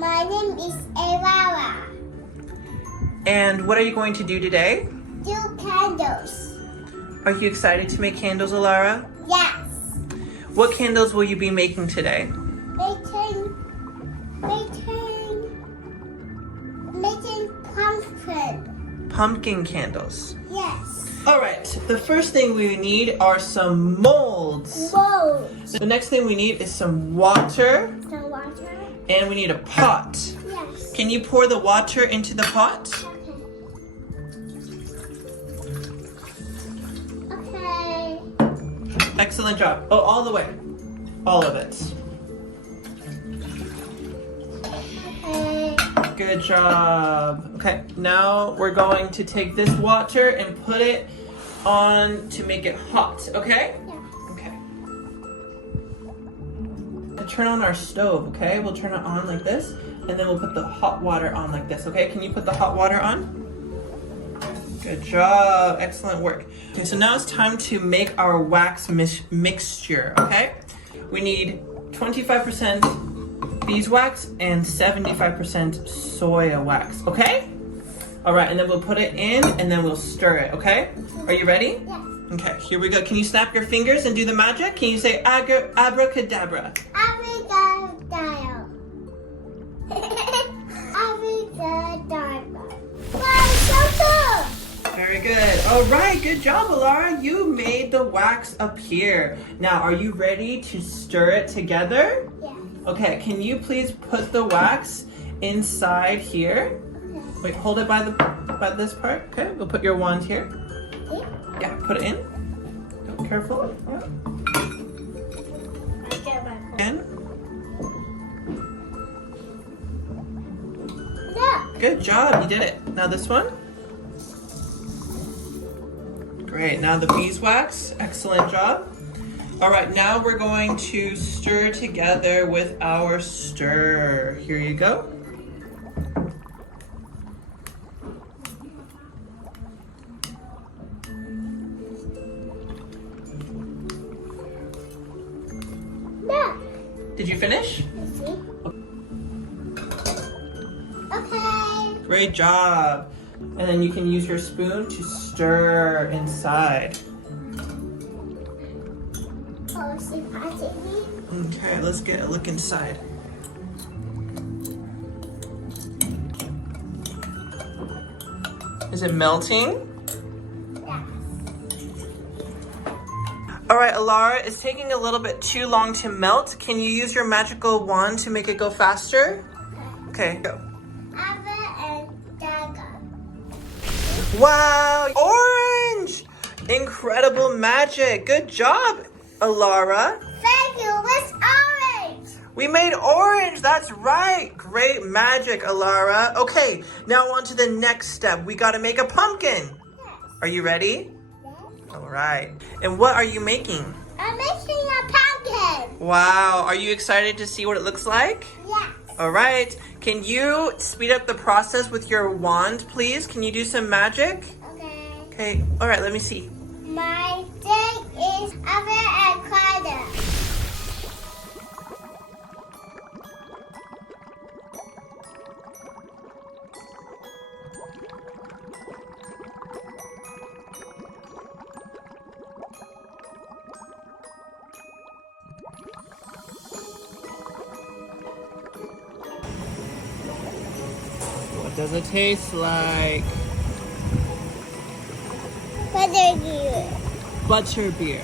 My name is Eva. And what are you going to do today? Do candles. Are you excited to make candles, Alara? Yes. What candles will you be making today? Making pumpkin. Pumpkin candles. Yes. All right, the first thing we need are some molds. Molds. The next thing we need is some water. Some water. And we need a pot. Yes. Can you pour the water into the pot? Okay. Excellent job. Oh, all the way. All of it. Okay. Good job. Okay, now we're going to take this water and put it on to make it hot, okay? Yeah. Okay. Turn on our stove, okay? We'll turn it on like this, and then we'll put the hot water on like this, okay? Can you put the hot water on? Good job. Excellent work. Okay, so now it's time to make our wax mixture, okay? We need 25% beeswax and 75% soya wax, okay? All right, and then we'll put it in and then we'll stir it, okay? Are you ready? Yes. Okay, here we go. Can you snap your fingers and do the magic? Can you say abracadabra? Abracadabra. Abracadabra. Wow, so cool. Very good. All right, good job, Alara. You made the wax appear. Now, are you ready to stir it together? Yeah. Okay, can you please put the wax inside here? Okay. Wait, hold it by this part. Okay, we'll put your wand here. Okay. Yeah, put it in. Go careful. Yeah. I get my phone. In. Look. Good job, you did it. Now this one. Great, now the beeswax. Excellent job. All right, now we're going to stir together with our stir. Here you go. Look. Did you finish? Let's see. Okay. Great job. And then you can use your spoon to stir inside. Oh, see, pass it me. Okay, let's get a look inside. Is it melting? Yeah. All right, Alara, it's taking a little bit too long to melt. Can you use your magical wand to make it go faster? Okay. Okay, go. Abba and Daga. Wow, orange! Incredible magic. Good job, Alara. Thank you. What's orange? We made orange, that's right. Great magic, Alara. Okay, now on to the next step. We gotta make a pumpkin. Yes. Are you ready? Yes. All right. And what are you making? I'm making a pumpkin. Wow, are you excited to see what it looks like? Yes. All right. Can you speed up the process with your wand, please? Can you do some magic? Okay. Okay, all right, let me see. My thing is Abba and Clyde. What does it taste like? Butter beer. Butterbeer.